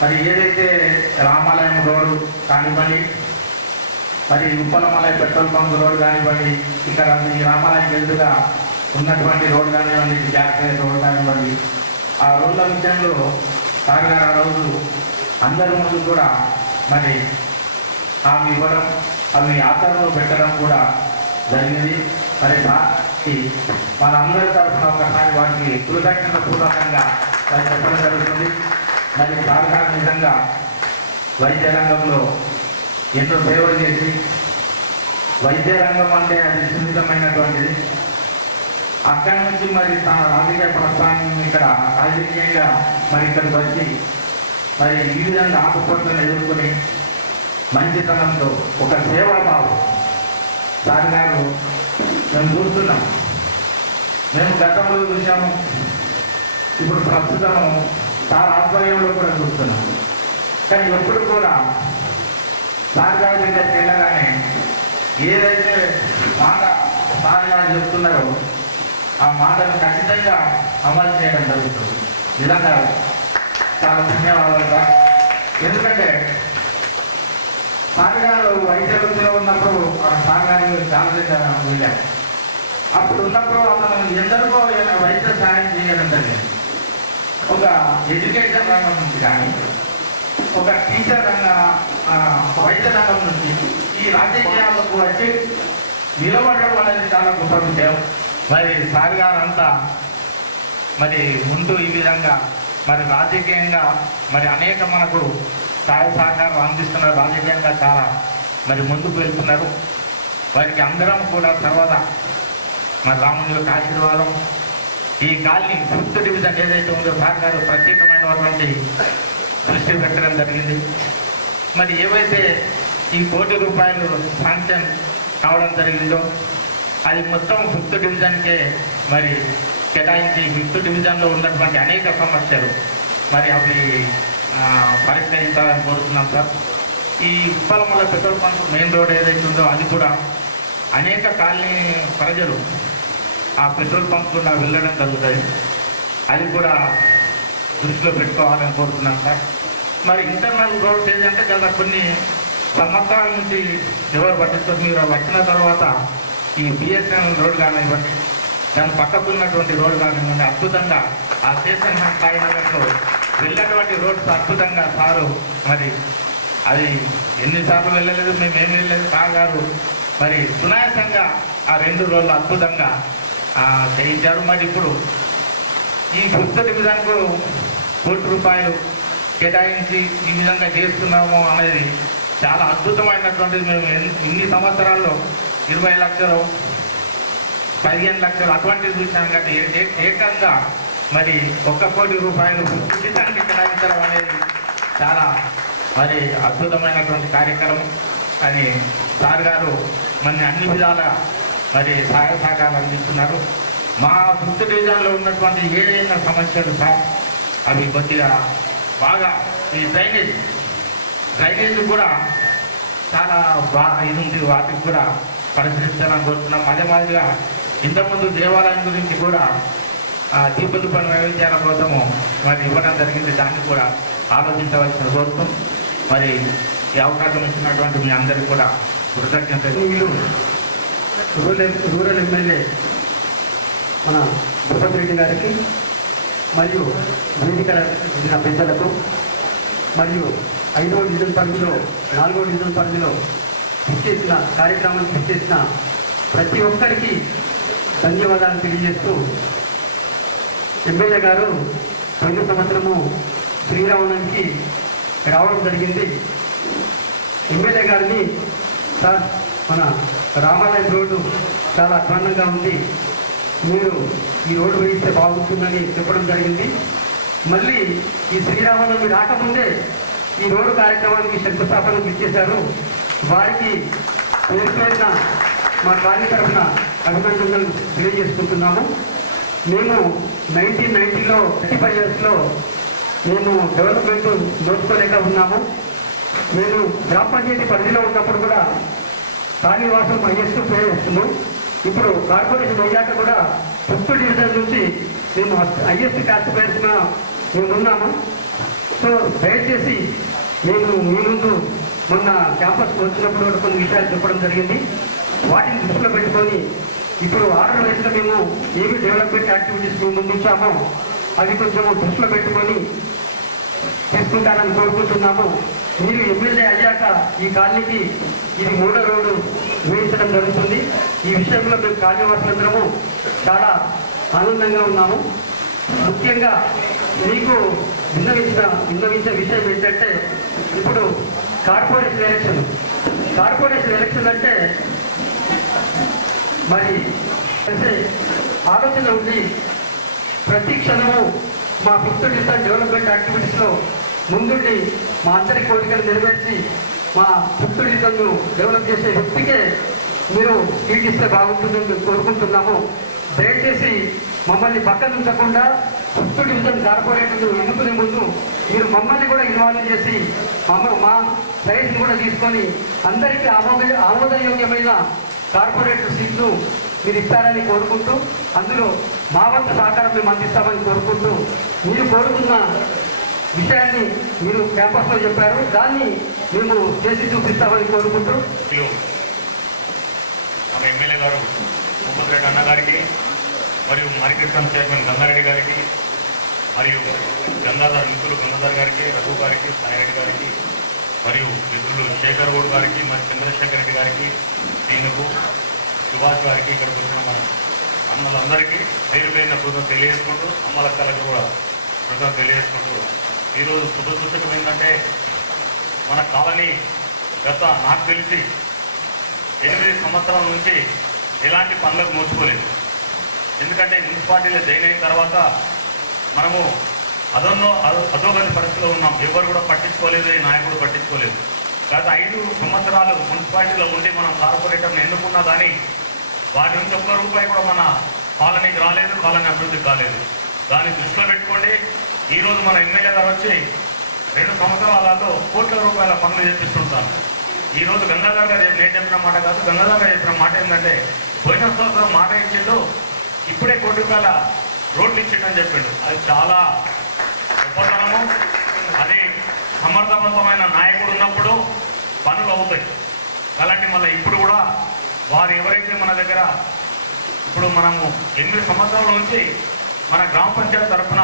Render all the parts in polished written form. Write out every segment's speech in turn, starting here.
మరి ఏదైతే రామాలయం రోడ్డు కానివ్వండి, మరి ఉప్పలమలై పెట్రోల్ బంక్ రోడ్ కానివ్వండి, ఇక్కడ ఈ రామాలయం ఎదురుగా ఉన్నటువంటి రోడ్డు కానివ్వండి, జాగ్రత్త రోడ్డు కానివ్వండి, ఆ రోడ్ల విషయంలో సార్ గారు ఆ రోజు అందరి ముందు కూడా మరి హామీ ఇవ్వడం, అవి ఆచరణలో పెట్టడం కూడా జరిగింది. మరి మన అందరి తరఫున ఒకసారి వాటికి కృతజ్ఞత పూర్వకంగా వారికి చెప్పడం జరుగుతుంది. మరి సార్ గారు నిజంగా వైద్య రంగంలో ఎన్నో సేవలు చేసి, వైద్య రంగం అంటే అది సున్నితమైనటువంటిది. అక్కడి నుంచి మరి తన రాజకీయ ప్రస్థానం ఇక్కడ రాజకీయంగా మరి ఇక్కడికి వచ్చి మరి ఈ విధంగా ఆకుపట్టులను ఎదుర్కొని మంచితనంతో ఒక సేవాభావం సార్ గారు మేము చూస్తున్నాం. మేము గతంలో చూసాము, ఇప్పుడు ప్రస్తుతం సార్ ఆధ్వర్యంలో కూడా చూస్తున్నాం. కానీ ఎప్పుడు కూడా సార్ గారి దగ్గరికి వెళ్ళగానే ఏదైతే మాట సార్ గారు చెప్తున్నారో ఆ మాటను ఖచ్చితంగా అమలు చేయడం జరుగుతుంది. నిజంగా చాలా ధన్యవాదాలు సార్. ఎందుకంటే సార్ గారు వైద్య వృత్తిలో ఉన్నప్పుడు సార్ గారు చాలా వెళ్ళారు. అప్పుడు ఉన్నప్పుడు అతను ఎందరికో వైద్య సహాయం చేయడం జరిగింది. ఒక ఎడ్యుకేషన్ రంగం నుంచి కానీ, ఒక టీచర్ వైద్య రంగం నుంచి ఈ రాజకీయాలకు వచ్చి నిలబడడం అనేది చాలా గొప్ప విషయం. మరి సార్ గారంతా మరి ముందు ఈ విధంగా మరి రాజకీయంగా మరి అనేక మనకు సహాయ సహకారం అందిస్తున్నారు. రాజకీయంగా చాలా మరి ముందుకు వెళ్తున్నారు. వారికి అందరం కూడా సర్వదా మరి రాముని యొక్క ఆశీర్వాదం. ఈ కాలనీ 5th డివిజన్ ఏదైతే ఉందో సార్ గారు ప్రత్యేకమైనటువంటి దృష్టి పెట్టడం జరిగింది. మరి ఏవైతే ఈ ₹1 కోటి శాంక్షన్ కావడం జరిగిందో అది మొత్తం 5th డివిజన్కే మరి కేటాయించి 5th డివిజన్లో ఉన్నటువంటి అనేక సమస్యలు మరి అవి పరిష్కరించాలని కోరుతున్నాం సార్. ఈ ఉప్పలమల పెట్రోల్ బంక్ మెయిన్ రోడ్ ఏదైతే ఉందో అది కూడా అనేక కాలనీ ప్రజలు ఆ పెట్రోల్ బంక్ కూడా వెళ్ళడం జరుగుతుంది. అది కూడా దృష్టిలో పెట్టుకోవాలని కోరుతున్నాం సార్. మరి ఇంటర్నల్ రోడ్స్ ఏంటంటే గత కొన్ని సంవత్సరాల నుంచి ఎవరు పట్టిస్తారు. మీరు వచ్చిన తర్వాత ఈ బిఎస్ఎన్ రోడ్ కానివ్వండి, దాని పక్కకు ఉన్నటువంటి రోడ్ కానివ్వండి, అద్భుతంగా ఆ స్టేషన్ స్థాయిలో వెళ్ళినటువంటి రోడ్స్ అద్భుతంగా సారు మరి అది ఎన్నిసార్లు వెళ్ళలేదు, మేమేమి వెళ్ళలేదు. సార్ గారు మరి సునాయాసంగా ఆ 2 రోడ్లు అద్భుతంగా చేయించారు. మరి ఇప్పుడు ఈ 5th డివిజన్కు ₹1 కోటి కేటాయించి ఈ విధంగా చేస్తున్నాము అనేది చాలా అద్భుతమైనటువంటిది. మేము ఇన్ని సంవత్సరాల్లో 20 లక్షలు 15 లక్షలు అటువంటివి చూసినాం. కానీ ఏకంగా మరి ₹1 కోటి డివిజన్కి కేటాయించడం అనేది చాలా మరి అద్భుతమైనటువంటి కార్యక్రమం అని సార్ గారు మన అన్ని విధాల మరి సహాయ సహకారాలు అందిస్తున్నారు. మా 5th డివిజన్లో ఉన్నటువంటి ఏదైనా సమస్యలు సార్ అవి కొద్దిగా బాగా ఈ డ్రైనేజ్ కూడా చాలా ఇది ఉంది, వాటికి కూడా పరిశీలించాలని కోరుతున్నాం. అదే మాదిరిగా ఇంతకుముందు దేవాలయం గురించి కూడా దీపదీప నైవేద్యాల కోసము మరి ఇవ్వడం జరిగింది. దాన్ని కూడా ఆలోచించవలసిన కోరుతాం. మరి ఈ అవకాశం ఇచ్చినటువంటి మీ అందరికీ కూడా కృతజ్ఞతలు. రూరల్ ఎమ్మెల్యే మన భూపతి రెడ్డి గారికి మరియు వేదిక పెద్దలకు మరియు 5వ డివిజన్ పరిధిలో 4వ డివిజన్ పరిధిలో చేసిన కార్యక్రమాన్ని చేసిన ప్రతి ఒక్కరికి ధన్యవాదాలు తెలియజేస్తూ, ఎమ్మెల్యే గారు 2 సంవత్సరము శ్రీరామనవమికి రావడం జరిగింది. ఎమ్మెల్యే గారిని సార్ మన రామాలయం రోడ్డు చాలా అధ్వాన్నంగా ఉంది, మీరు ఈ రోడ్డు వేయిస్తే బాగుంటుందని చెప్పడం జరిగింది. మళ్ళీ ఈ శ్రీరామనవమి రాకముందే ఈ రోడ్డు కార్యక్రమానికి శంకుస్థాపన ఇచ్చేశారు. వారికి పేరు పేరున మా కాలనీ తరఫున అభినందనలు తెలియజేసుకుంటున్నాము. మేము 1990లో 35 yearsలో మేము డెవలప్మెంట్ నోచుకోలేక ఉన్నాము. మేము గ్రామ పంచాయతీ పరిధిలో ఉన్నప్పుడు కూడా కాళీవాసం హైయెస్ట్ పే చేస్తున్నాం. ఇప్పుడు కార్పొరేషన్ అయ్యాక కూడా 5th డివిజన్ నుంచి మేము హైయెస్ట్ ట్యాక్స్ పేర్చిన మేము ఉన్నాము. సో దయచేసి మేము మీ ముందు మొన్న క్యాంపస్కి వచ్చినప్పుడు కూడా కొన్ని విషయాలు చెప్పడం జరిగింది. వాటిని దృష్టిలో పెట్టుకొని ఇప్పుడు 6 వయసులో మేము ఏమి డెవలప్మెంట్ యాక్టివిటీస్ మేము ముందుంచామో అవి కొంచెం దృష్టిలో పెట్టుకొని తీసుకుంటారని కోరుకుంటున్నాము. మీరు ఎమ్మెల్యే అయ్యాక ఈ కాలనీకి ఇది 3వ రోడ్డు వేయించడం జరుగుతుంది. ఈ విషయంలో మేము కాలనీవాసులందరము చాలా ఉన్నాము. ముఖ్యంగా మీకు విన్నవించే విషయం ఏంటంటే ఇప్పుడు కార్పొరేషన్ ఎలక్షన్ అంటే మరి ఆలోచన ఉండి ప్రతి క్షణము మా 5th డివిజన్ డెవలప్మెంట్ యాక్టివిటీస్లో ముందుండి మా అందరి కోరికలు నెరవేర్చి మా 5th డివిజన్ను డెవలప్ చేసే వ్యక్తికే మీరు సీట్ ఇస్తే బాగుంటుందని కోరుకుంటున్నాము. దయచేసి మమ్మల్ని పక్కన ఉంచకుండా 5th డివిజన్ కార్పొరేటర్లు ఎన్నుకునే ముందు మీరు మమ్మల్ని కూడా ఇన్వాల్వ్ చేసి మా సైట్ని కూడా తీసుకొని అందరికీ ఆమోదయోగ్యమైన కార్పొరేటర్ సీట్లు మీరు ఇస్తారని కోరుకుంటూ అందులో మా వంతు సహకారం మేము అందిస్తామని కోరుకుంటూ మీరు కోరుకున్న విషయాన్ని మీరు క్యాంపస్లో చెప్పారు, దాన్ని మేము చేసి చూపిస్తామని కోరుకుంటూ మన ఎమ్మెల్యే గారు ముప్పతిరెడ్డి అన్న గారికి మరియు మరికృష్ణ చైర్మన్ గంగారెడ్డి గారికి మరియు మిత్రులు గంగాధర్ గారికి, రఘు గారికి, సాయిరెడ్డి గారికి మరియు మిత్రులు శేఖర్ గౌడ్ గారికి మరి చంద్రశేఖర్ రెడ్డి గారికి, దీనికి సుభాష్ గారికి, ఇక్కడికి వచ్చిన మన అమ్మలందరికీ పేరు పేరున కృతజ్ఞతలు తెలియజేసుకుంటూ అమ్మలక్కలకి కూడా కృతజ్ఞతలు తెలియజేసుకుంటూ ఈరోజు శుభసూచకం ఏంటంటే మన కాలనీ నాకు తెలిసి 8 సంవత్సరాల నుంచి ఎలాంటి పనులకు నోచుకోలేదు. ఎందుకంటే మున్సిపాలిటీలో జాయిన్ అయిన తర్వాత మనము అధోగతి పరిస్థితిలో ఉన్నాం. ఎవరు కూడా పట్టించుకోలేదు, ఈ నాయకుడు పట్టించుకోలేదు. గత 5 సంవత్సరాలు మున్సిపాలిటీలో ఉండి మనం కార్పొరేటర్ని ఎన్నుకున్నా కానీ వాటి నుంచి ₹1 కూడా మన కాలనీకి రాలేదు, కాలనీ అభివృద్ధి కాలేదు. దాన్ని దృష్టిలో పెట్టుకోండి. ఈరోజు మన ఎమ్మెల్యే గారు వచ్చి 2 సంవత్సరాలలో ₹1,00,00,000 పనులు చేపిస్తుంటాను. ఈరోజు గంగాధర్ గారు నేను చెప్పిన మాట కాదు, గంగాధర్ గారు చెప్పిన మాట ఏంటంటే పోయిన సంవత్సరం మాట ఇచ్చిండు, ఇప్పుడే ₹1,00,00,000 రోడ్లు ఇచ్చిండని చెప్పిండు. అది చాలా గొప్పతనము. అది సమర్థవంతమైన నాయకుడు ఉన్నప్పుడు పనులు అవుతాయి. అలాంటి మళ్ళీ ఇప్పుడు కూడా వారు ఎవరైతే మన దగ్గర ఇప్పుడు మనము 8 సంవత్సరాల నుంచి మన గ్రామ పంచాయతీ తరఫున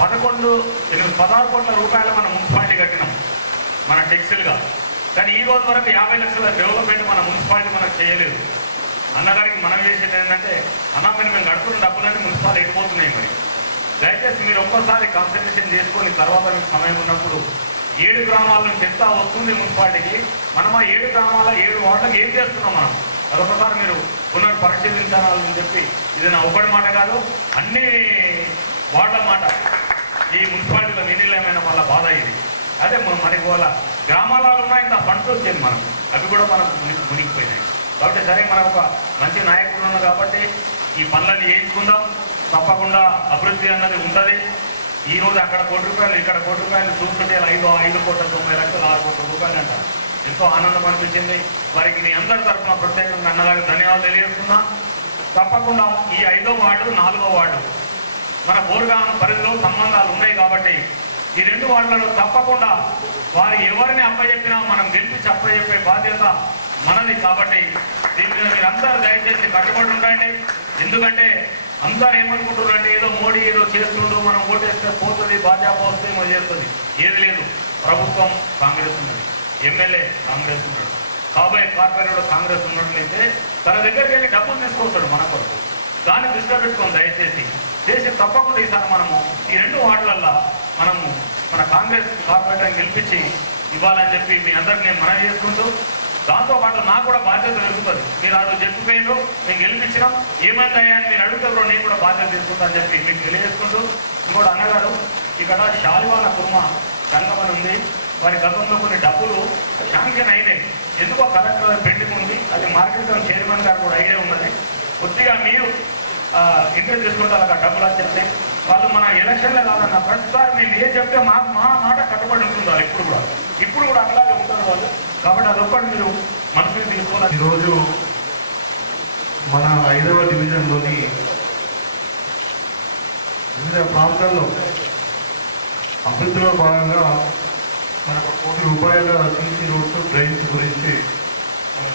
16 కోట్ల రూపాయలు మన మున్సిపాలిటీ కట్టినాం మన టెక్స్టైల్గా. కానీ ఈ రోజు వరకు 50 లక్షల డెవలప్మెంట్ మన మున్సిపాలిటీ మనకు చేయలేదు. అన్నగారికి మనం చేసేది ఏంటంటే మరి మేము గడుపుతున్న డబ్బులన్నీ మున్సిపాలిటీ వెళ్ళిపోతున్నాయి. మరి దయచేసి మీరు ఒక్కసారి కాన్సన్ట్రేషన్ చేసుకొని తర్వాత మీకు సమయం ఉన్నప్పుడు 7 గ్రామాల నుంచి ఎంత వస్తుంది మున్సిపాలిటీకి, మనం ఆ 7 గ్రామాల 7 వార్డులకు ఏం చేస్తున్నాం మనం అదొకసారి మీరు పరిశీలించాలని చెప్పి, ఇది నా ఒకటి మాట కాదు, అన్ని వార్డుల మాట. ఈ మున్సిపాలిటీలో విలీనమైన వాళ్ళ బాధ ఇది. అదే మరి వాళ్ళ గ్రామాలలో ఉన్న ఇంత ఫండ్స్ వచ్చేది మనం, అవి కూడా మనకు మునిగిపోయినాయి. కాబట్టి సరే మనకు ఒక మంచి నాయకుడు ఉన్నాం కాబట్టి ఈ పనులన్నీ చేయించుకుందాం. తప్పకుండా అభివృద్ధి అన్నది ఉంటుంది. ఈరోజు అక్కడ ₹1,00,00,000 ఇక్కడ ₹1,00,00,000 చూస్తుంటే 5,90,00,000 అంట. ఎంతో ఆనందం అనిపించింది. వారికి మీ అందరి తరఫున ప్రత్యేకంగా అన్నగారికి ధన్యవాదాలు తెలియజేస్తున్నా. తప్పకుండా ఈ 5వ వార్డు 4వ వార్డు మన బోర్గాం పరిధిలో సంబంధాలు ఉన్నాయి కాబట్టి ఈ 2 వార్డులలో తప్పకుండా వారు ఎవరిని అప్పచెప్పినా మనం గెలిపించి అప్పచెప్పే బాధ్యత మనది. కాబట్టి దీని మీద మీరందరూ దయచేసి కట్టుబడి ఉండండి. ఎందుకంటే అందరూ ఏమనుకుంటున్నారంటే ఏదో మోడీ ఏదో చేస్తుండో, మనం ఓటేస్తే పోతుంది, భాజపా వస్తే ఏమో చేస్తుంది. ఏది లేదు, ప్రభుత్వం కాంగ్రెస్ ఉన్నది, ఎమ్మెల్యే కాంగ్రెస్ ఉన్నాడు, కాబోయే కార్పొరేటర్ కాంగ్రెస్ ఉన్నట్లయితే తన దగ్గరికి వెళ్ళి డబ్బులు తీసుకొస్తాడు మన కొరకు. దాన్ని దృష్టిలో పెట్టుకొని దయచేసి చేసి తప్పకుండా ఈసారి మనము ఈ 2 వార్డులల్లో మనము మన కాంగ్రెస్ కార్పొరేటర్ని గెలిపించి ఇవ్వాలని చెప్పి మీ అందరికీ నేను మనవి చేసుకుంటూ దాంతోపాటు నాకు కూడా బాధ్యత పెరుగుతుంది. మీరు ఆ రోజు చెప్పిపోయిండ్రు, మేము గెలిపించినాం, ఏమైందయ్యా అని మీరు అడుగుతారు, నేను కూడా బాధ్యత తీసుకుంటా అని చెప్పి మీకు తెలియజేసుకుంటూ, ఇంకోటి అన్నగారు ఇక్కడ శాలివాన కుర్మ సంఘం అని ఉంది. వారి గతంలో కొన్ని డబ్బులు శాంక్షన్ అయినాయి, ఎందుకో కలెక్టర్ పెండింగ్ ఉంది, అది మార్కెట్ కమిటీ చైర్మన్ గారు కూడా ఐడియా ఉన్నది. కొద్దిగా మీరు ఇంట్రెస్ట్ తీసుకుంటారు, అక్కడ డబ్బులు వచ్చేస్తే వాళ్ళు మన ఎలక్షన్లో కాదన్న ప్రతిసారి మేము ఏం చెప్తే మా మాట కట్టుబడి ఉంటుంటారు. ఇప్పుడు కూడా అట్లాగే ఉంటారు వాళ్ళు. కాబట్టి అదొక్కటి మీరు మనసుని తీసుకోవాలి. ఈరోజు మన 5వ డివిజన్లోని వివిధ ప్రాంతాల్లో అభివృద్ధిలో భాగంగా మనకు ₹1 కోట్ల సీసీ రోడ్స్, డ్రైన్స్ గురించి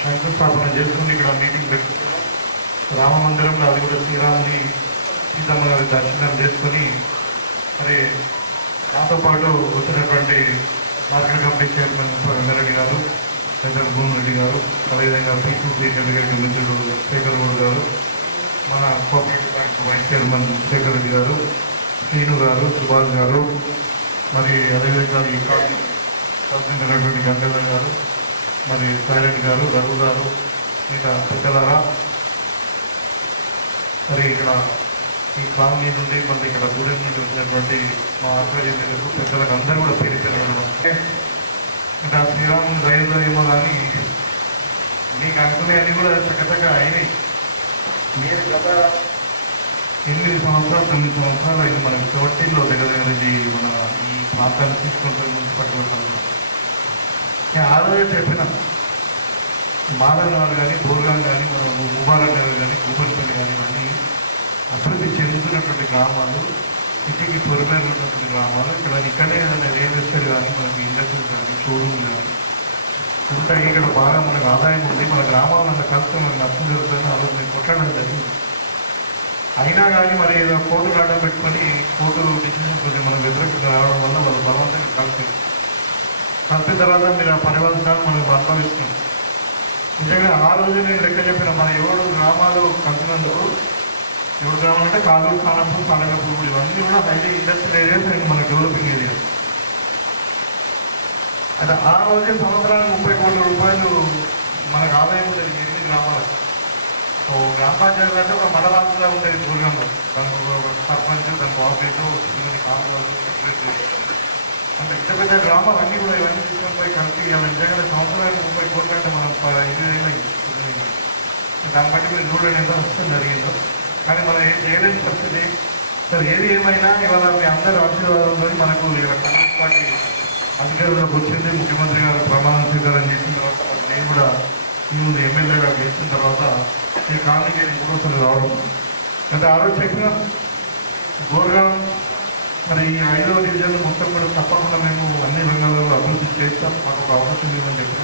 శంకుస్థాపన చేసుకుని ఇక్కడ మీటింగ్ పెట్టుకున్నాం. రామ మందిరంలో అది కూడా శ్రీరాముని సీతమ్మ గారి దర్శనం చేసుకొని, మరి నాతో పాటు వచ్చినటువంటి మార్కెట్ కమిటీ చైర్మన్ వెంకరెడ్డి గారు, శేఖర్ భూమి రెడ్డి గారు, అదేవిధంగా పీసీసీ డెలిగేట్ మిత్రుడు శేఖర్ గౌడ్ గారు, మన cooperative bank vice chairman Shekhar Reddy గారు, శ్రీను గారు, సుభాష్ గారు, మరి అదేవిధంగా ఈ తహసీల్దార్ గంగాధర్ గారు, మరి సాయిరెడ్డి గారు, రఘు గారు, ఇంకా పెద్దలారా, మరి ఇక్కడ ఈ కాలనీ నుండి మళ్ళీ ఇక్కడ గూడెం నుండి వచ్చినటువంటి మా ఆచార్యులకు, పెద్దలకు అందరూ కూడా పేరు నమస్తే. ఇంకా శ్రీరాముని రైల్లో ఏమో కానీ మీకు అనుకునే అన్ని కూడా చక్కచక్క అయినాయి. మీరు గత 8 సంవత్సరాలు 9 సంవత్సరాలు అయింది మనకి చోటిల్లో దగ్గర నుంచి మన ఈ ప్రాంతాన్ని తీసుకుంటే మున్సిపాలిటీ. నేను ఆ రోజే చెప్పిన మాదనగర్ కానీ, బోర్గాం కానీ, మన ముబారక్ నగర్ కానీ, కూపన్పల్లి కానీ ఇవన్నీ అభివృద్ధి చెందుతున్నటువంటి గ్రామాలు, సిటీకి పొరుమేర ఉన్నటువంటి గ్రామాలు. ఇక్కడే ఏదైనా రియల్ ఎస్టేట్ కానీ, మనకి ఇండస్ట్రీస్ కానీ, షోరూమ్ కానీ ఉంటాయి. ఇక్కడ బాగా మనకు ఆదాయం ఉంది. మన గ్రామాలను కలిసి మనకు నష్టం జరుగుతుందని ఆ రోజు నేను కొట్టడం జరిగింది. అయినా కానీ మరి ఏదో కోర్టు ఆర్డర్ పెట్టుకొని కోర్టు డిసిషన్ కొంచెం మనం వ్యతిరేకంగా రావడం వల్ల వాళ్ళు బలవంతంగా కలిపిన తర్వాత మీరు ఆ పరివర్తనాలు మనం అనుభవిస్తున్నాం. నిజంగా ఆ రోజు నేను లెక్క చెప్పిన మన 7 గ్రామాలు కలిసినందుకు, 7 గ్రామాలు అంటే కాలూరు, ఖానాపూర్, సాలంగపూర్ ఇవన్నీ కూడా హైలీ ఇండస్ట్రియల్ ఏరియాస్ అండ్ మన డెవలపింగ్ ఏరియాస్. అయితే ఆ రోజే సంవత్సరానికి ₹30 కోట్ల మనకు ఆదాయం ఉండేది 8 గ్రామాలకు. సో గ్రామ పంచాయతీ అంటే ఒక మండలాంలో ఉండేది పూర్వంలో. దానికి ఒక సర్పంచ్, దాని కోఆపరేటివ్, అంటే పెద్ద గ్రామాలు అన్నీ కూడా ఇవన్నీ తీసుకొని పోయి కలిపి ఇలా నిజంగా సంవత్సరానికి ₹30 కోట్లు అంటే మనం 8 ఏళ్ళు దాన్ని బట్టి మీరు చూడండి ఎంత నష్టం జరిగిందో. కానీ మనం ఏం చేయలేని పరిస్థితి. సరే ఏది ఏమైనా ఇవాళ మీ అందరూ ఆశీర్వాదంలో మనకు కాంగ్రెస్ పార్టీ అధికారంలోకి వచ్చింది. ముఖ్యమంత్రి గారు ప్రమాణ స్వీకారం చేసిన తర్వాత నేను కూడా ఈ ముందు ఎమ్మెల్యేగా గెలిచిన తర్వాత ఈ కాలనీకి 3వసారి రావడం. అంటే ఆ రోజు చెప్పిన గోర్గాం మరి ఈ 5వ డివిజన్ మొత్తం కూడా తప్పకుండా మేము అన్ని రంగాలలో అభివృద్ధి చేస్తాం, మాకు ఒక అవకాశం ఇవ్వని చెప్పి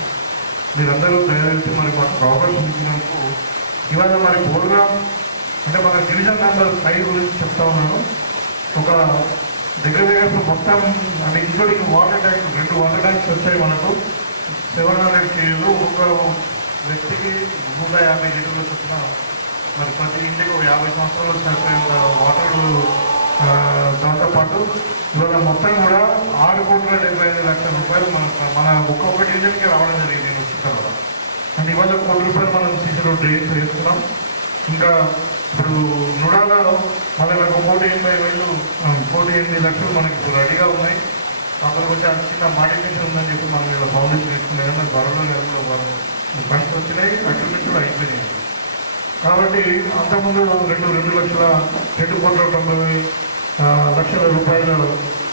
మీరందరూ దయచేసి మరి మాకు ఒక అవకాశం ఇచ్చినందుకు. ఇవాళ మరి గోర్గాం అంటే మన డివిజన్ నెంబర్ 5 గురించి చెప్తా ఉన్నాను. ఒక దగ్గర మొత్తం అంటే including water tank 2 water tanks వచ్చాయి మనకు. 700 కేజీలు ఒక వ్యక్తికి 150 లీటర్లు చొప్పున మరి ప్రతి ఇంటికి ఒక 50 సంవత్సరాలు సరిపోయేంత వాటర్. దాంతోపాటు ఇవాళ మొత్తం కూడా ₹6,75,00,000 మన ఒక్కొక్క డివిజన్కి రావడం జరిగింది నేను వచ్చిన తర్వాత. అంటే ఇవాళ ₹1 మనం సీసీ రోడ్ డ్రైన్స్ వేస్తున్నాం. ఇంకా ఇప్పుడు నుడాలో మళ్ళీ ఒక ₹1,80,000 మనకి ఇప్పుడు రెడీగా ఉన్నాయి. అందులో కొంచెం చిన్న మాడిఫికేషన్ ఉందని చెప్పి మనం ఇలా ఫౌండేషన్ వేసుకున్నాయి. కానీ త్వరలో ఫండ్స్ వచ్చినాయి, అగ్రిమెంట్ కూడా అయిపోయినాయి. కాబట్టి అంతకుముందు ₹2,90,00,000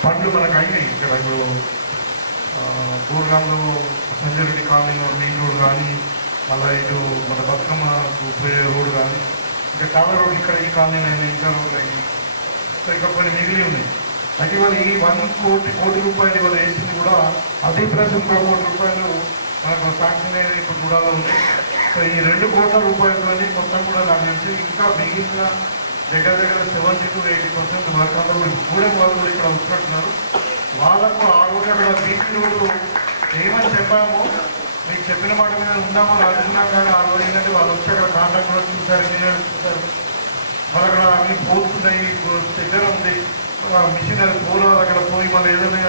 ఫండ్లు మనకు అయినాయి. ఇక్కడ ఇప్పుడు గోర్గాంలో సంజయ్ రెడ్డి కాలనీలో మెయిన్ రోడ్ కానీ, మళ్ళీ ఇటు మన బతుకమ్మకు పోయే రోడ్ కానీ, ఇంకా చాలా రోడ్ ఇక్కడ ఈ కాలనీ అయినాయి, ఇంకా రోడ్లు అయినాయి. సో ఇంకా కొన్ని మిగిలి ఉన్నాయి. అయితే ఇవాళ ఈ ₹1 కోటి ఇవాళ వేసింది కూడా అదే ప్లస్ ఇంకో ₹1 మనకు శాంక్షన్ అనేది ఇప్పుడు కూడా ఉంది. సో ఈ ₹2 కోట్ల మొత్తం కూడా నాకు తెలిసి ఇంకా మిగిలిన దగ్గర 70 to 80% వర్క్ అందరూ గూడెం వాళ్ళు కూడా ఇక్కడ వచ్చినట్టున్నారు. వాళ్ళకు ఆ రోజు అక్కడ బీపీ రోడ్డు ఏమని చెప్పామో మీకు చెప్పిన మాట మీద ఉందామో అనుకున్నాం. కానీ ఆ రోజు ఏంటంటే వాళ్ళు వచ్చి అక్కడ కాంటాక్ట్ కూడా చూశారు, ఇంజనీర్ చూశారు. వాళ్ళు అక్కడ అన్ని పోతున్నాయి, దగ్గర ఉంది మిషన్, అది పోరాలు అక్కడ పోయి మళ్ళీ ఏదైనా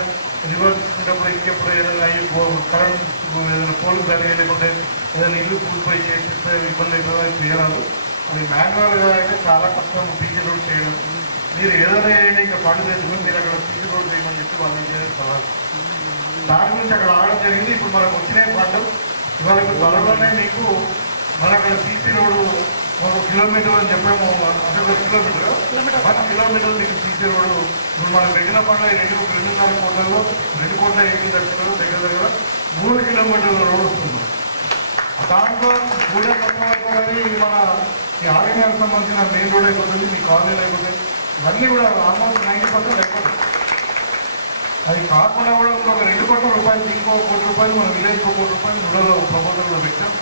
రివర్స్ తీసుకునేటప్పుడు ఇంకెప్పుడు ఏదైనా అయ్యి కరెంట్ ఏదైనా పోలు కానీ లేకుంటే ఏదైనా ఇల్లు కూలిపోయి చేసేస్తే ఇబ్బంది అయిపోయి చేయరాదు. అది మాన్యువల్గా అయితే చాలా కష్టం పీసీ రోడ్ చేయడం. మీరు ఏదైనా చేయండి, ఇంకా ఫండ్ తెచ్చుకొని మీరు అక్కడ పీసీ రోడ్ చేయమని చెప్పి వాళ్ళని చేయడం సవాల్. దాని గురించి అక్కడ ఆడడం జరిగింది. ఇప్పుడు మనకు వచ్చిన ఫండ్ ఇవాళ ఇప్పుడు త్వరలోనే మీకు మన అక్కడ పీసీ రోడ్డు 1 కిలోమీటర్ అని చెప్పాము. అసలు 1 కిలోమీటర్ మీకు సీసీ రోడ్డు ఇప్పుడు మనం పెట్టిన పనులు 2.5 కోట్లలో 2,80,00,000 దగ్గర దగ్గర 3 కిలోమీటర్ల రోడ్ వస్తుంది. దాంట్లో గూడెం మొత్తం అయిపోయి మన ఈ ఆర్ఎన్ఆర్ సంబంధించిన మెయిన్ రోడ్ అయిపోతుంది, మీ కాలనీలు అయిపోతుంది. ఇవన్నీ కూడా ఆల్మోస్ట్ 90% అయిపోతుంది. అది కాకుండా కూడా ఇంకొక 2 కోట్ల రూపాయలు, ఇంకో 1 కోటి రూపాయలు మన విలేజ్ 1 కోటి రూపాయలు రుణంలో ప్రపోజల్లో పెట్టాం.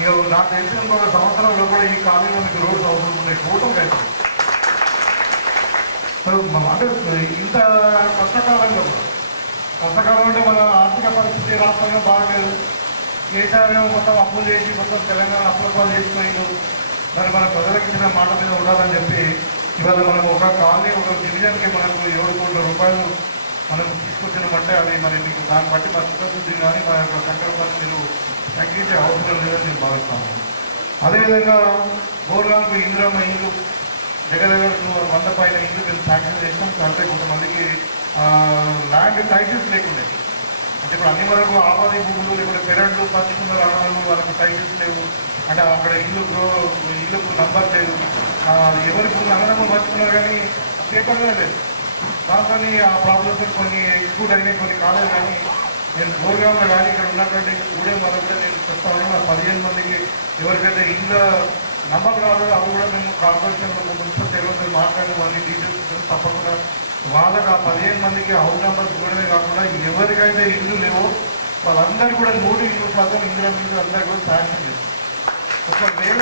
ఇక నాకు తెలిసిన ఇంకొక సంవత్సరంలో కూడా ఈ కాలనీలో మీకు రోడ్స్ అవసరం ఉన్నాయి. టోటల్ అయిపోతుంది. అంటే ఇంత కష్టకాలంలో అంటే మన ఆర్థిక పరిస్థితి రాష్ట్రంగా బాగలేదు. కేసీఆర్ మొత్తం అప్పులు చేసి మొత్తం తెలంగాణ అప్పుల పాలు చేసిపోయింది. మరి మన ప్రజలకు ఇచ్చిన మాట మీద ఉండాలని చెప్పి ఇవాళ మనం ఒక కాలనీ ఒక డివిజన్కి మనకు 7 కోట్ల రూపాయలు మనం తీసుకొచ్చినామంటే అది మరి మీకు దాన్ని బట్టి మా చిత్తశుద్ధి కానీ మా యొక్క సంకల్పాన్ని మీరు తగ్గించే అవసరం లేదని నేను భావిస్తాను. అదేవిధంగా బోర్గాలకు ఇందిరమ్మ ఇల్లు దగ్గర దగ్గర 100 పైన ఇల్లు మేము శాంక్షన్ చేసినాం. అంటే కొంతమందికి ల్యాండ్ టైటిల్స్ లేకుండే, అంటే ఇప్పుడు అన్ని వరకు ఆబాది భూములు లేకుంటే పెరళ్ళు పంచుకున్న రావడాలు వాళ్ళకు టైటిల్స్ లేవు. అంటే అక్కడ ఇల్లుకు నంబర్ లేదు. ఎవరి భూమి అన్నదమ్ములు పంచుకున్నారు కానీ పేపర్లో లేదు. దాంతో ఆ ప్రాబ్లమ్స్ కొన్ని ఎగ్జిక్యూట్ అయినాయి కొన్ని కాలేదు. కానీ నేను బోర్గాంలో కానీ ఇక్కడ ఉన్నటువంటి ఊడే వరకు కూడా నేను చెప్తాను. 15 మందికి ఎవరికైతే ఇల్లు నంబర్ రాదు అవి కూడా మేము కార్పొరేషన్లో మున్సిపల్ తెలియదు మాట్లాడి వాళ్ళని డీటెయిల్స్ తప్పకుండా వాళ్ళకి ఆ 15 మందికి హౌస్ నెంబర్స్ ఇవ్వడమే కాకుండా ఎవరికైతే ఇల్లు లేవో వాళ్ళందరూ కూడా 3% ఇందిరా మిల్లు అందరూ కూడా శాంక్షన్ చేస్తారు. ఒకవేళ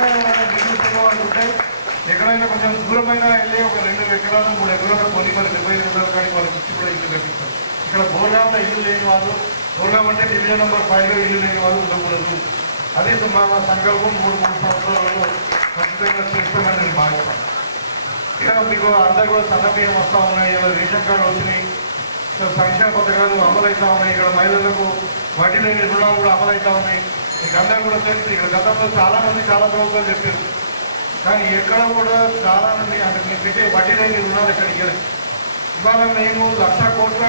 ఇల్లు వాళ్ళు ఉంటే ఎక్కడైనా కొంచెం దూరమైన వెళ్ళి ఒక 2 ఎకరాలు 3 ఎకరాలు కొని మరి 70 ఎకరాలు కానీ వాళ్ళకి ఇచ్చి కూడా ఇల్లు కట్టిస్తారు. ఇక్కడ బోర్గాంలో ఇల్లు లేని వాళ్ళు, బోర్గాం అంటే డివిజన్ నెంబర్ 5లో ఇల్లు లేని వాళ్ళు ఉండకూడదు. అదే మా సంకల్పం 3 సంవత్సరాలలో ఖచ్చితంగా చేస్తామని నేను భావిస్తాను. ఇక మీకు అందరు కూడా సన్నబియ్యం వస్తూ ఉన్నాయి, ఇలా రేషన్ కార్డు వచ్చినాయి, సంక్షేమ పథకాలు అమలు అవుతూ ఉన్నాయి. ఇక్కడ మహిళలకు వడ్డీ లేని రుణాలు కూడా అమలు అవుతూ ఉన్నాయి. మీకు అందరూ కూడా తెలుసు. ఇక్కడ గతంలో చాలామంది చాలా ప్రభుత్వాలు చెప్పారు, కానీ ఎక్కడ కూడా చాలా మంది అంటే మీరు పెట్టే వడ్డీ లేని రుణాలు ఎక్కడ ఇవ్వలేదు. ఇవాళ నేను 1,00,000 కోట్ల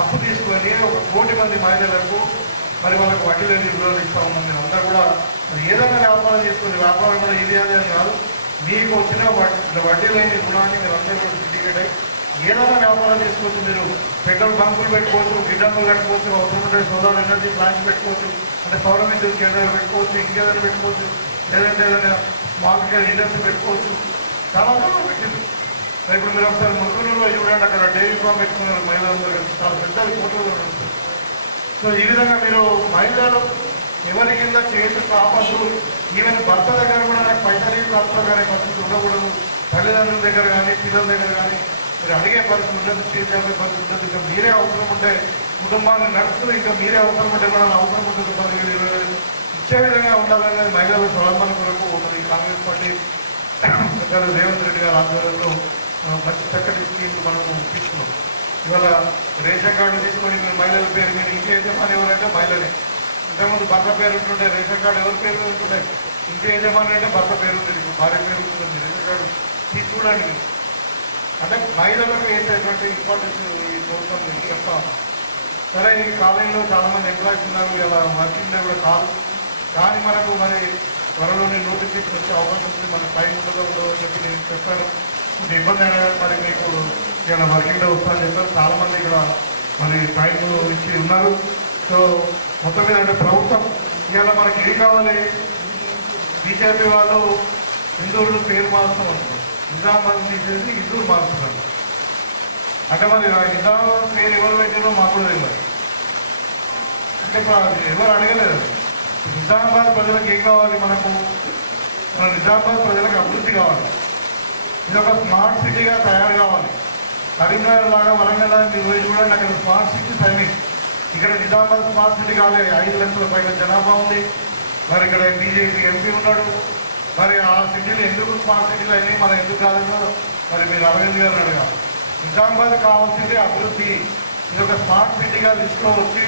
అప్పు తీసుకొని 1 కోటి మంది మహిళలకు మరి వాళ్ళకు వడ్డీ లేని రుణాలు ఇస్తా ఉన్నాం. మీరు అందరూ కూడా మరి ఏదైనా వ్యాపారం చేసుకుని వ్యాపారం కూడా ఇది అని కాదు, మీకు వచ్చిన వడ్డీ లేని రుణాన్ని మీరు అందరూ కూడా సిండికేట్ అయ్యి ఏదైనా వ్యాపారం చేసుకోవచ్చు. మీరు పెట్రోల్ బంకులు పెట్టుకోవచ్చు, గిడ్డంగులు కట్టుకోవచ్చు, అవసరం ఉంటే సోలార్ ఎనర్జీ ప్లాంట్స్ పెట్టుకోవచ్చు, అంటే సౌర విద్యుత్ కేంద్రాలు పెట్టుకోవచ్చు, ఇంకేదైనా పెట్టుకోవచ్చు, లేదంటే ఏదైనా స్మాల్ స్కేల్ ఇండస్ట్రీ పెట్టుకోవచ్చు. చాలా పెట్టింది. ఇప్పుడు మీరు ఒకసారి ముగ్గురులో చూడండి, అక్కడ డైరీ ఫామ్ పెట్టుకున్నారు మహిళలందరూ కలిసి, చాలా పెద్ద ఫోటోలు ఉంటుంది. సో ఈ విధంగా మీరు మహిళలు ఎవరి కింద చేసి ఆపద్దు. ఈవెన్ భర్త దగ్గర కూడా నాకు పైసలు ఖర్చు కానీ పరిస్థితి ఉండకూడదు. తల్లిదండ్రుల దగ్గర కానీ పిల్లల దగ్గర కానీ మీరు అడిగే పరిస్థితి ఉండదు, చేసే పరిస్థితి ఉండదు. ఇంకా మీరే అవసరం ఉంటే కుటుంబాన్ని నడుస్తూ ఇంకా మీరే అవసరం ఉంటే కూడా అవసరం ఉంటుంది 10,000, 20,000 ఇచ్చే విధంగా ఉండాలనేది మహిళల స్వలంబన కొరకు మరి కాంగ్రెస్ పార్టీ పెద్దలు రేవంత్ రెడ్డి గారి ఆధ్వర్యంలో మంచి చక్కటి స్కీమ్లు మనము తీసుకున్నాం. ఇవాళ రేషన్ కార్డు తీసుకొని మహిళల పేరు మీద ఇంకే యజమాని ఎవరంటే మహిళనే. ఇంతకుముందు భర్త పేరు ఉంటుండే, రేషన్ కార్డు ఎవరి పేరు ఉంటుండే, ఇంకే యజమాని అంటే భర్త పేరు ఉంటుంది, ఇప్పుడు భార్య పేరు ఉంటుంది. రేషన్ కార్డు తీసుకోవడానికి అంటే మహిళలకు ఏంటంటే ఇంపార్టెన్స్ ఈ ప్రభుత్వం నేను చెప్తాను. సరే ఈ కాలేజీలో చాలామంది ఎంప్లాయీస్ ఉన్నారు, ఇలా వర్కింగ్ డే కూడా కాదు, కానీ మనకు మరి త్వరలోనే నోటిఫికేషన్ వచ్చే అవకాశం ఉంది. మనకు టైం ఉండదో అని చెప్పి నేను చెప్పాను. కొంచెం ఇబ్బంది అయినా మరి మీకు ఇలా వర్కింగ్ డే వస్తుందని చెప్పారు. చాలామంది ఇక్కడ మరి టైం ఇచ్చి ఉన్నారు. సో మొత్తం మీద అంటే ప్రభుత్వం ఇవాళ మనకి ఏం కావాలి, బీజేపీ వాళ్ళు హిందువులు పేరు మారుస్తాం అంటున్నారు, నిజామాబాద్ తీసేసి హిందువులు మారుస్తున్నారు. అంటే మరి నిజామాబాద్ పేరు ఎవరు పెట్టారో మాకు కూడా తెలియదు. అంటే ఇప్పుడు ఎవరు అడగలేదు. నిజామాబాద్ ప్రజలకు ఏం కావాలి, మనకు మన నిజామాబాద్ ప్రజలకు అభివృద్ధి కావాలి. ఇది ఒక స్మార్ట్ సిటీగా తయారు కావాలి. కరీంనగర్ లాగా వరంగల్ లాగా మీరు పోయి చూడండి, అక్కడ స్మార్ట్ సిటీ సైనింగ్. ఇక్కడ నిజామాబాద్ స్మార్ట్ సిటీ కావాలి. 5 లక్షల పైన జనాభా ఉంది. మరి ఇక్కడ బీజేపీ ఎంపీ ఉన్నాడు. మరి ఆ సిటీలు ఎందుకు స్మార్ట్ సిటీలు అయినాయి, మనం ఎందుకు కాలేదో మరి మీరు అరవింద్ గారు అడగాలి. నిజామాబాద్ కావాల్సింది అభివృద్ధి. ఇది ఒక స్మార్ట్ సిటీగా లిస్టులో వచ్చి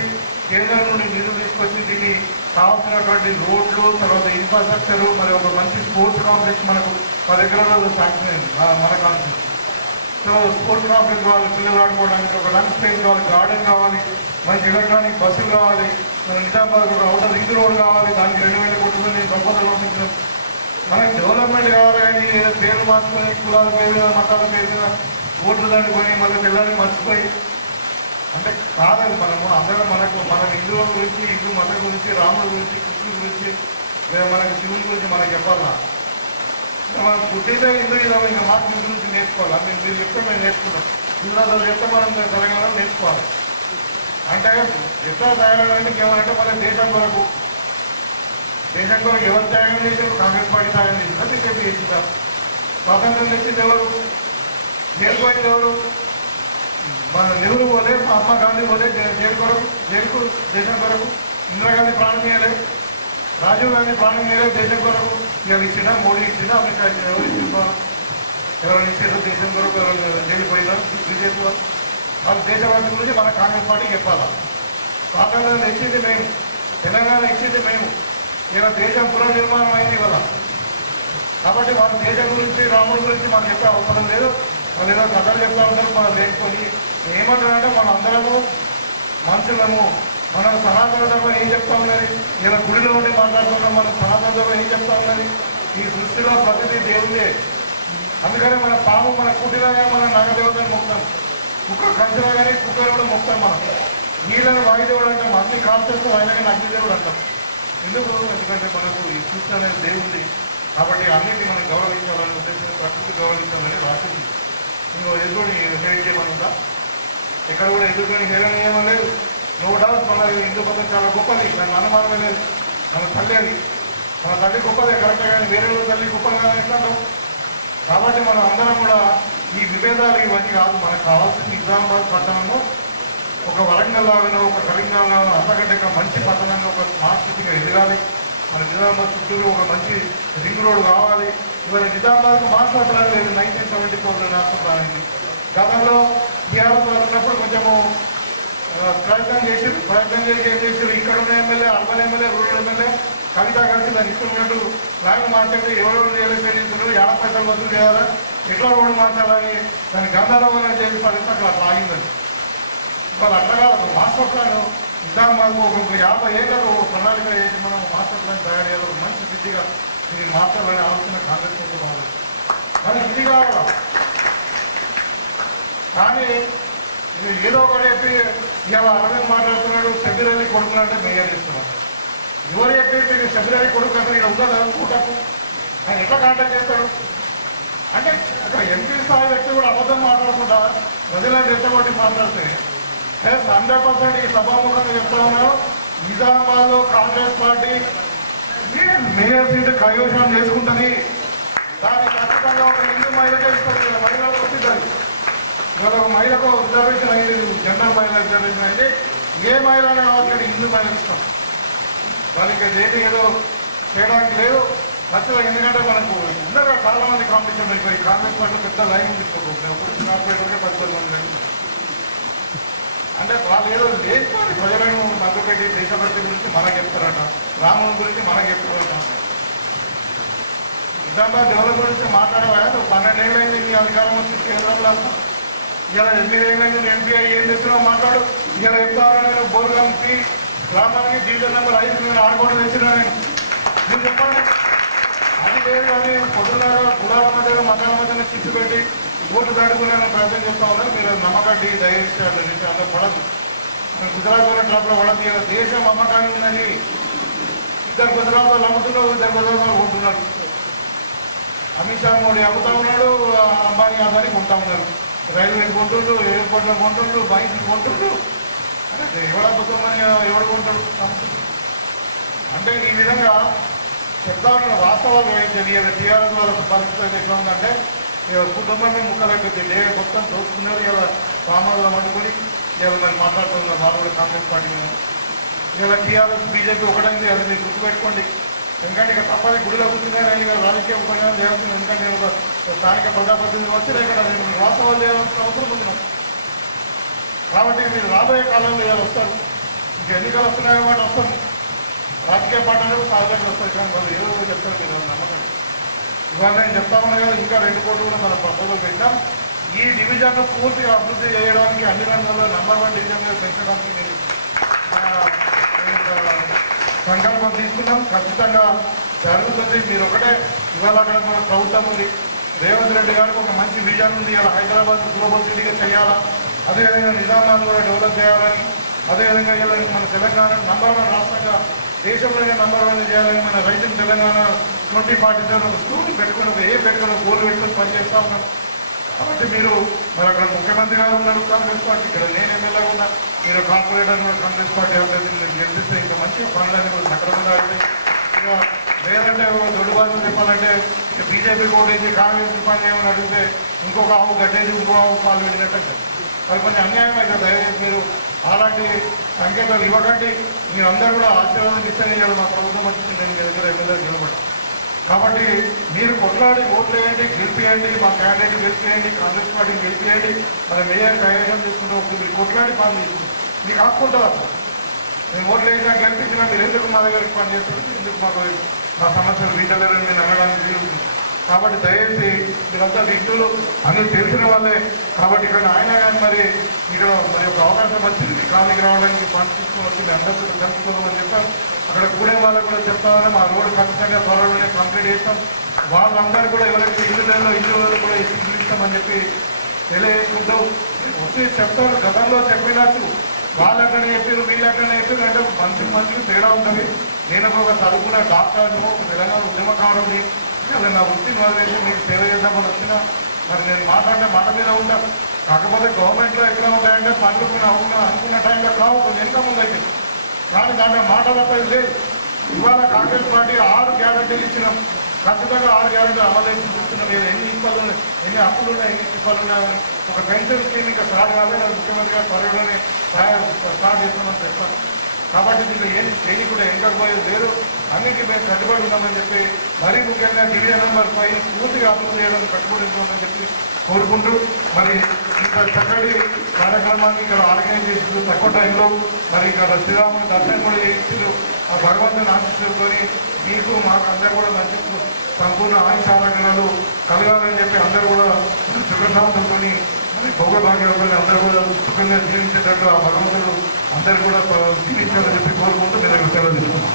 కేంద్రం నుండి నిధులు తీసుకొచ్చి దీన్ని కావాల్సినటువంటి రోడ్లు, తర్వాత ఇన్ఫ్రాస్ట్రక్చరు, మరి ఒక మంచి స్పోర్ట్స్ కాంప్లెక్స్ మనకు 10 ఎకరాలలో శాంక్షన్ అయింది మన కాన్స్టిట్యూన్సీ. సో స్పోర్ట్స్ కాంప్లెక్స్ కావాలి, పిల్లలు ఆడుకోవడానికి ఒక రన్ స్పేస్ కావాలి, గార్డెన్ కావాలి, మంచి ఎలక్ట్రానిక్ బస్సులు కావాలి, మన నిజామాబాద్ ఒక అవుటర్ రింగ్ రోడ్ కావాలి, దానికి 2,000 కోట్లు నేను ప్రపోజల్ పంపించాను. మనకి డెవలప్మెంట్ కావాలి కానీ ఏదో పేర్లు మార్చుకొని కులాల పేరు మీద మతాల పేరు మీద ఓట్లు దండుకొని మళ్ళీ పిల్లల్ని మర్చిపోయి అంటే కాదు. మనము అందరం మన హిందువుల గురించి, హిందూ మతం గురించి, రాముల గురించి, కృష్ణుడి గురించి, లేదా మనకి శివుని గురించి మనకు చెప్పాలా. మనం పుట్టితే హిందూయిజం ఇంకా మాకు హిందూ గురించి నేర్చుకోవాలి. అంటే మీరు చెప్తే మేము నేర్చుకుంటాం, హిందువులు చెప్తే మనం తెలంగాణలో నేర్చుకోవాలి. అంటే ఎట్లా తయారంటే ఏమంటే మన దేశం కొరకు ఎవరు త్యాగం చేశారు? కాంగ్రెస్ పార్టీ త్యాగం చేసిందా, బీజేపీ చేసిందా? స్వాతంత్రం తెచ్చింది ఎవరు? నేర్చుకోయింది ఎవరు? మన నెహ్రూ పోలే, మహాత్మా గాంధీ పోలే జైలుకు దేశం కొరకు. ఇందిరాగాంధీ ప్రాణం ఇవ్వలే, రాజీవ్ గాంధీ ప్రాణం ఇవ్వలే దేశం కొరకు. ఇవాళ ఇచ్చినా, మోడీ ఇచ్చినా, అమిత్ షా ఇచ్చిన, ఎవరు ఇచ్చిందా? ఎవరైనా ఇచ్చారు దేశం కొరకు? ఎవరైనా జైలు పోయినా బీజేపీ వాళ్ళ దేశవాసి గురించి మన కాంగ్రెస్ పార్టీకి చెప్పాలా. స్వాతంత్రం ఇచ్చింది మేము, తెలంగాణ ఇచ్చింది మేము. ఇలా దేశం పునర్నిర్మాణం అయింది కదా. కాబట్టి వాళ్ళ దేశం గురించి, రాముడి గురించి మనం చెప్పే అవసరం లేదు. వాళ్ళు ఏదో కథలు చెప్తా ఉంటారు, మనం లేకపోయి ఏమంటారంటే మన అందరము మనుషులము. మనం సనాతన ధర్మం ఏం చెప్తా ఉన్నది? ఇలా గుడిలో ఉండి మాట్లాడుతున్నాం. మనం సనాతన ధర్మం ఏం చెప్తా ఉన్నది? ఈ సృష్టిలో ప్రతిదీ దేవుడే. అందుకని మన పాము మన కుట్టినా కానీ మనం నాగదేవతని మొక్తాం, కుక్క కంచినా కానీ కుక్కలు కూడా మొక్తాం. మనం నీళ్ళని వాయుదేవుడు అంటాం, అన్ని కాల్చేస్తే ఆయన కానీ అగ్నిదేవుడు అంటాం. ఎందుకు? ఎందుకంటే మనకు ఈ సృష్టి అనేది దేవుడి. కాబట్టి అన్నింటినీ మనం గౌరవించాలని ఉద్దేశం, ప్రకృతి గౌరవించాలని రాసింది. ఇంకో ఎదుర్కొని హేళన చేయమనుందా? ఎక్కడ కూడా ఎదుర్కొని హేళన చేయడం లేదు. నో డౌట్ మన హిందూ మతం చాలా గొప్పది, దాని అనుమానమే లేదు. మన తల్లి అది, మన తల్లి గొప్పదే కరెక్టే, కానీ వేరే తల్లి గొప్పగా ఎట్లాంటాం. కాబట్టి మనం అందరం కూడా ఈ విభేదాలు ఇవన్నీ కాదు. మనకు కావాల్సింది నిజామాబాద్ పట్టణము ఒక వరంగల్ లాగానో, ఒక కరీంనగర్ లాగా, అంతకంటే ఇంకా మంచి పట్టణంగా, ఒక స్మార్ట్ సిటీగా ఎదగాలి. మన నిజామాబాద్ చుట్టూరు ఒక మంచి రింగ్ రోడ్ కావాలి. ఇవాళ నిజామాబాద్కు మాస్టర్ ప్లాన్ లేదు, 1974లో మాస్టర్ ప్లాన్ అయింది. గతంలో టీఆర్ఎస్ వాళ్ళు ఉన్నప్పుడు కొంచెము ప్రయత్నం చేసి ఏం చేశారు? ఇక్కడ ఉన్న MLA, urban MLA, rural MLA Kavitha కలిసి దాన్ని ఇస్తున్నట్టు ల్యాండ్ మార్కెట్ ఎవరో రియలైజ్ చేస్తున్నారు, 50 పైసలు వసూలు చేయాలా, ఎట్లా రోడ్డు మార్చాలని దాన్ని గందరగోళం చేసి పరిస్థితి అట్లా ఆగిందని. వాళ్ళు అట్లా కాదు, మాస్టర్ ప్లాన్ నిజామాబాద్కు ఒక 50 ఏళ్ళకు ఒక ప్రణాళిక చేసి మనం మాస్టర్ ప్లాన్ తయారు చేయాలి. మంచి సిటీగా ఇది మార్చాలని ఆలోచన కాంగ్రెస్ వాళ్ళు. కానీ ఇది కావాలా. కానీ ఇది ఏదో ఒకటి చెప్పి ఇలా అరవింద్ మాట్లాడుతున్నాడు, సభ్యులని కొడుకున్నాడంటే మేయర్ చేస్తున్నాడు. ఎవరు చెప్పి సభ్యులని కొడుకు అంటే ఇక్కడ ఉందా కూటకు? ఆయన ఎట్లా కాంటాక్ట్ చేస్తాడు? అంటే అక్కడ ఎంపీ స్థాయి వ్యక్తి కూడా అబద్ధం మాట్లాడకుండా ప్రజలను రెచ్చగొట్టి మాట్లాడితే 100% ఈ సభాముఖంగా చెప్తా ఉన్నారు. నిజామాబాద్లో కాంగ్రెస్ పార్టీ మేయర్ సీటు కైవసం చేసుకుంటుంది. దాన్ని ఖచ్చితంగా ఒక హిందూ మహిళకే ఇస్తుంది. మహిళలకు వచ్చింది. ఇవాళ ఒక మహిళకు రిజర్వేషన్ అయింది, జనరల్ మహిళ రిజర్వేషన్ అయింది. ఏ మహిళ కావాలి హిందూ మహిళ ఇస్తాం. దానికి దేని ఏదో చేయడానికి లేదు. ఖచ్చితంగా ఎందుకంటే మనకు ఉండగా చాలా మంది కాంపిటీషన్ అయిపోయి కాంగ్రెస్ పార్టీలో పెద్ద లైన్ ఉంది. కార్పొరేటర్గా 10 మంది లైన్ ఉంది. అంటే వాళ్ళు ఏదో లేకపోతే ప్రజలను మద్దతు దేశభక్తి గురించి మనకు చెప్తారట, రాముని గురించి మనకు చెప్తారట. నిజామాబాద్ డెవలప్ గురించి మాట్లాడవా? 12 ఏళ్ళైంది మీ అధికారం వచ్చి కేంద్రంలో. ఇలా 8 ఏళ్ళైంది ఎంపీఐ ఏం తెచ్చినావు మాట్లాడు. ఇలా చెప్తాను నేను బోర్గంకి గ్రామానికి డివిజన్ నెంబర్ 5 నేను ఆడుకోవడం తెచ్చినా నేను. మీరు చెప్పండి. అది లేదు అని పొద్దున్న కులాల మధ్య మతాల మధ్యన చిచ్చు పెట్టి ఓటు దాడుకునే ప్రయత్నం చేస్తా ఉన్నారు. మీరు నమ్మకాన్ని ధైర్యిస్తాడు అందరూ పడదు. గుజరాత్లో ట్రక్లో పడదు. దేశం అమ్మకాన్ని ఉందని 2 గుజరాత్ వాళ్ళు అమ్ముతున్నారు, 2 గుజరాత్ వాళ్ళు కొంటున్నారు. అమిత్ షా మోడీ అమ్ముతా ఉన్నాడు, అంబానీ అదాని కొంటా ఉన్నారు. రైల్వేలు కొంటుండ్రు, ఎయిర్పోర్ట్లో కొంటుండ్రు, బైక్లు కొంటుండ్రు. అంటే ఎవడ అద్భుతమని ఎవడు కొంటాడు? అంటే ఈ విధంగా చెప్తా ఉన్న వాస్తవాలు గ్రహించండి. టీఆర్ఎస్ వాళ్ళ పరిస్థితి ఎట్లా ఉందంటే కుటుంబమే ముక్కలైపోయింది. మొత్తం దోచుకున్నారు. ఇలా పామాల్లో వండుకొని ఇలా మరి మాట్లాడుతున్నారు వాళ్ళు కూడా కాంగ్రెస్ పార్టీ మీద. ఇలా టీఆర్ఎస్ బీజేపీ ఒకటైంది, అది మీరు గుర్తుపెట్టుకోండి. ఎందుకంటే ఇక తప్పని గుడిలో కూర్చున్నారని ఇక రాజకీయ ఉపయోగం చేయాల్సింది. ఎందుకంటే నేను ఒక స్థానిక ప్రజాప్రతినిధి వచ్చినా ఇక్కడ నేను వాస్తవాలు చేయాల్సిన అవసరం ఉంది నాకు. కాబట్టి మీరు రాబోయే కాలంలో ఇలా వస్తారు. ఇంకా ఎన్నికలు వస్తున్నాయి కాబట్టి వస్తాం. రాజకీయ పార్టీలు సహజంగా వస్తాయి, కానీ వాళ్ళు ఏదో ఒకటి చెప్తారు. మీరు నమ్మకం ఇవాళ నేను చెప్తామన్నా కదా, ఇంకా 2 కోట్లు కూడా మనం ప్రపోజల్ పెట్టాం. ఈ డివిజన్ను పూర్తిగా అభివృద్ధి చేయడానికి అన్ని రంగాల్లో #1 డివిజన్ మీద పెంచడానికి నేను సంకల్పం తీసుకున్నాం. ఖచ్చితంగా జరుగుతుంది. మీరు ఒకటే ఇవాళ అక్కడ మన ప్రభుత్వం ఉంది, రేవంత్ రెడ్డి గారికి ఒక మంచి విజన్ ఉంది. ఇలా హైదరాబాద్ గ్లోబల్ సిటీగా చేయాలా, అదేవిధంగా నిజామాబాద్ కూడా డెవలప్ చేయాలని, అదేవిధంగా ఇలా మన తెలంగాణ #1 రాష్ట్రంగా దేశంలోనే #1 చేయాలని మన రైతులు తెలంగాణ 2047 స్కూల్ పెట్టుకుని పెట్టుకుని గోల్ పెట్టుకుని పనిచేస్తూ ఉన్నాం. కాబట్టి మీరు మరి అక్కడ ముఖ్యమంత్రి గారు ఉన్నారు కాంగ్రెస్ పార్టీ, ఇక్కడ నేను ఎమ్మెల్యే ఉన్నా, మీరు కార్పొరేటర్ కూడా కాంగ్రెస్ పార్టీ అభ్యర్థిని మీరు గెలిపిస్తే ఇంకా మంచిగా పనులని కూడా సక్రమంగా అయితే ఇక లేదంటే దొడ్డుబాటు చెప్పాలంటే ఇక బీజేపీ కోటేసి కాంగ్రెస్ పని చేయమని అడిగితే ఇంకొక ఆవు గడ్డేసి ఇంకో ఆవు పాలు పెట్టినట్టు అది కొంచెం అన్యాయం అయితే దయచేసి మీరు అలాంటి సంకేతాలు ఇవ్వకండి. మీరు అందరూ కూడా ఆశీర్వాదం ఇస్తే మా ప్రభుత్వం వచ్చింది, నేను మీ దగ్గర ఎమ్మెల్యే నిలబడి. కాబట్టి మీరు కొట్లాడి ఓట్లు వేయండి, గెలిపియండి, మా క్యాండిడేట్ గెలిపియండి, కాంగ్రెస్ పార్టీని గెలిపియండి, మన మేయర్ ప్రయోజనం తీసుకుంటే ఒకటి మీరు కొట్లాడి పని తీసుకుంటాం. మీకు ఆపుకుంటారు అసలు మేము ఓట్లు వేసినా గెలిపించినా మీరు ఎందుకు మా దగ్గరికి పని చేస్తున్నారు, ఎందుకు మాకు మా సమస్యలు వీటలేరని మీరు అనడానికి వీలు. కాబట్టి దయచేసి మీరంతా వ్యక్తులు అన్ని తెలిసిన వాళ్ళే. కాబట్టి ఇక్కడ ఆయన కానీ మరి ఇక్కడ మరి ఒక అవకాశం వచ్చింది మీ కాలనీకి రావడానికి, పని తీసుకొని వచ్చి మీ అందరితో కలుసుకోమని చెప్పారు. అక్కడ కూడే వాళ్ళకు కూడా చెప్తామని మా రోడ్డు ఖచ్చితంగా త్వరలోనే కంప్లీట్ చేస్తాం. వాళ్ళందరూ కూడా ఎవరైతే ఇల్లు కూడా ఇల్లు ఇస్తామని చెప్పి తెలియజేసుకుంటూ వచ్చి చెప్తారు. గతంలో చెప్పినట్టు వాళ్ళెక్కడనే చెప్పారు, వీళ్ళెక్కడనే చెప్పారు అంటే మనుషులు తేడా ఉంటుంది. నేను ఒక చదువుకున్న డాక్టర్ను, ఒక తెలంగాణ ఉద్యమకారుని, అలా నా వృత్తిని వదిలేసి మీకు సేవ చేద్దామని వచ్చినా మరి నేను మాట్లాడిన మాట మీద ఉంటాను. కాకపోతే గవర్నమెంట్లో ఎక్కడ ఉంటాయంటే పనులు అనుకున్న టైంలో కావు, కొంచెం వెనుక ముందు అయితే, కానీ దాంట్లో మాట తప్పది లేదు. ఇవాళ కాంగ్రెస్ పార్టీ 6 గ్యారెంటీలు ఇచ్చినాం. ఖచ్చితంగా 6 గ్యారెంటీలు అమలు చేసి చూస్తున్నాం. ఎన్ని ఇబ్బందులు ఉన్నాయి, ఎన్ని అప్పులు ఉన్నాయి, ఎన్ని ఇబ్బందులు ఉన్నాయి. ఒక పెన్షన్ స్కీమ్ ఇంకా స్టార్ట్ కాలేదు, ముఖ్యమంత్రి గారు త్వరలోనే స్టార్ట్ చేస్తామని చెప్పారు. కాబట్టి దీంట్లో ఏది కూడా వెనకపోయేది లేదు. అన్నింటికీ మేము కట్టుబడి ఉన్నామని చెప్పి, మరీ ముఖ్యంగా డివిజన్ నంబర్ 5 పూర్తిగా అభివృద్ధి చేయడానికి కట్టుబడి ఉంటుందని చెప్పి కోరుకుంటూ, మరి ఇంత చక్కటి కార్యక్రమాన్ని ఇక్కడ ఆర్గనైజ్ చేసి తక్కువ టైంలో మరి ఇక్కడ శ్రీరాముని దర్శనం కూడా చేయించారు. ఆ భగవంతుని ఆశీస్సులతోని మీకు మాకు అందరూ కూడా మంచి సంపూర్ణ ఆయుషారోగ్యాలు కలగాలని చెప్పి అందరూ కూడా సుఖశాంతులతో మరి భోగభాగ్యాలతో అందరూ కూడా సుఖంగా జీవించేటట్టు ఆ భగవంతుడు అందరూ కూడా జీవించాలని చెప్పి కోరుకుంటూ మీరు సెలవు తీసుకున్నాం.